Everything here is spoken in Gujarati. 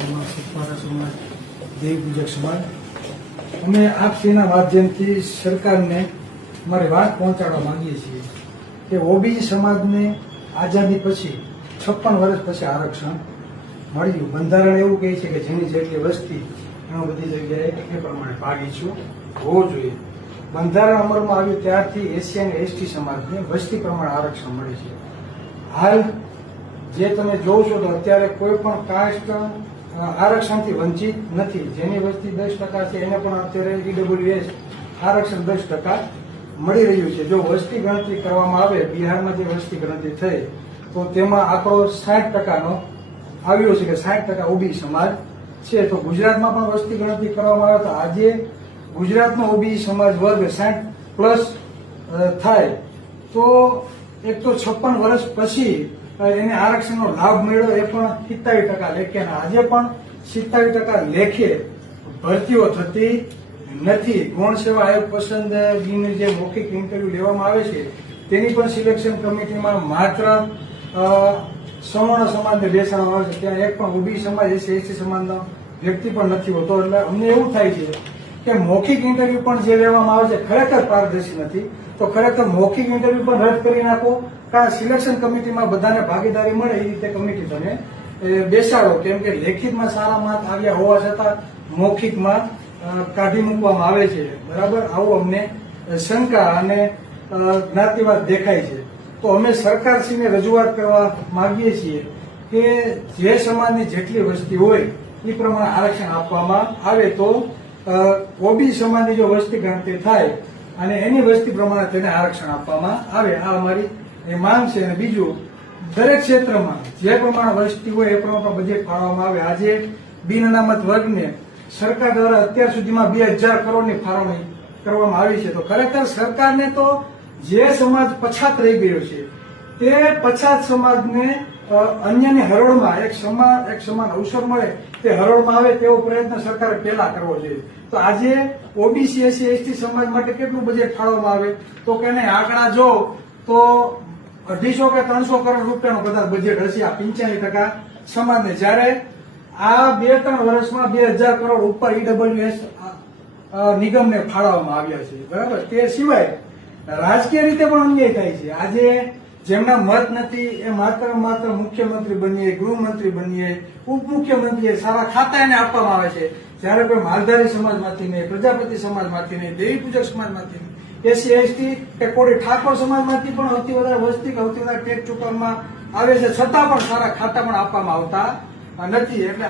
સમાજ, સતપારા સમાજ, દેવી પૂજક સમાજ અમે આપશ્રીના માધ્યમથી સરકારને અમારી વાત પહોંચાડવા માંગીએ છીએ કે ઓબીસી સમાજને આઝાદી પછી 56 વર્ષ પછી આરક્ષણ મળ્યું. બંધારણ એવું કહે છે કે જેની જેટલી વસ્તી એમાં બધી જગ્યાએ એ પ્રમાણે ભાગીશું હોવો જોઈએ. બંધારણ અમલમાં આવ્યું ત્યારથી એસસી અને એસટી સમાજને વસ્તી પ્રમાણે આરક્ષણ મળે છે. હાલ જે તમે જોવો છો તો અત્યારે કોઈ પણ કાસ્ટ આરક્ષણથી વંચિત નથી. જેની વસ્તી 10% છે એને પણ અત્યારે ઈડબ્લ્યુએસ આરક્ષણ 10% મળી રહ્યું છે. જો વસ્તી ગણતરી કરવામાં આવે, બિહારમાં જે વસ્તી ગણતરી થઈ તો તેમાં આંકડો 60%નો આવ્યો છે કે 60% ઓબીસી સમાજ છે. તો ગુજરાતમાં પણ વસ્તી ગણતરી કરવામાં આવે તો આજે ગુજરાતનો ઓબીસી સમાજ વર્ગ 60+ થાય તો એક તો 56 વર્ષ પછી એને આરક્ષણનો લાભ મળ્યો એ પણ 47% લેખે. આજે પણ 47% લેખે ભરતીઓ થતી નથી. ગૌણ સેવા આયોગ પસંદગીની જે મૌખિક ઇન્ટરવ્યુ લેવામાં આવે છે તેની પણ સિલેક્શન કમિટીમાં માત્ર સવર્ણ સમાજને બેસાડવામાં આવે છે. ત્યાં એક પણ ઓબીસી સમાજ, એસસી એસટી સમાજનો વ્યક્તિ પણ નથી હોતો. એટલે અમને એવું થાય છે કે મૌખિક ઇન્ટરવ્યુ પણ જે લેવામાં આવે છે ખરેખર પારદર્શી નથી. તો ખરેખર મૌખિક ઇન્ટરવ્યુ પણ રદ કરી નાખો, કારણ સિલેક્શન કમિટીમાં બધાને ભાગીદારી મળે એ રીતે કમિટી તમે બેસાડો. કેમ કે લેખિતમાં સારા માર્ક આવ્યા હોવા છતાં મૌખિકમાં કાઢી મૂકવામાં આવે છે. બરાબર, આવું અમને શંકા અને જ્ઞાતિવાદ દેખાય છે. તો અમે સરકારશ્રીને રજૂઆત કરવા માંગીએ છીએ કે જે સમાજની જેટલી વસ્તી હોય એ પ્રમાણે આરક્ષણ આપવામાં આવે. તો ઓબીસી સમાજની જો વસ્તી ગણતરી થાય અને એની વસ્તી પ્રમાણે તેને આરક્ષણ આપવામાં આવે, આ અમારી માંગ છે. અને બીજું, દરેક ક્ષેત્રમાં જે પ્રમાણે વસ્તી હોય એ પ્રમાણે બજેટ ફાળવવામાં આવે. આજે બિન અનામત વર્ગને સરકાર દ્વારા અત્યાર સુધીમાં 2000 કરોડની ફાળવણી કરવામાં આવી છે. તો ખરેખર સરકારને તો જે સમાજ પછાત રહી ગયો છે તે પછાત સમાજને અન્યની હરોળમાં એક સમાન અવસર મળે તે હરોળમાં આવે તેવો પ્રયત્ન સરકારે પહેલા કરવો જોઈએ. તો આજે ઓબીસી, એસસી, એસટી સમાજ માટે કેટલું બજેટ ફાળવવામાં આવે તો કે નહીં, આંકડા જો તો 250 કે 300 કરોડ રૂપિયાનું કદાચ બજેટ હશે આ 85% સમાજને. જ્યારે આ 2-3 વર્ષમાં 2000 કરોડ ઉપર ઈડબ્લ્યુએસ નિગમને ફાળવવામાં આવ્યા છે. બરાબર, તે સિવાય રાજકીય રીતે પણ અન્યાય થાય છે. આજે જેમના મત નથી એ માત્ર મુખ્યમંત્રી બનીએ, ગૃહમંત્રી બનીએ, ઉપમુખ્યમંત્રી સારા ખાતા એને આપવામાં આવે છે. જ્યારે કોઈ માલધારી સમાજમાંથી નહીં, પ્રજાપતિ સમાજમાંથી નહીં, દેવી પૂજક સમાજમાંથી નહીં, એસસી એસટી કે કોઈ ઠાકોર સમાજમાંથી પણ સૌથી વધારે વસ્તી કે સૌથી વધારે ટેક્સ ચૂકવવામાં આવે છે, છતાં પણ સારા ખાતા પણ આપવામાં આવતા નથી. એટલે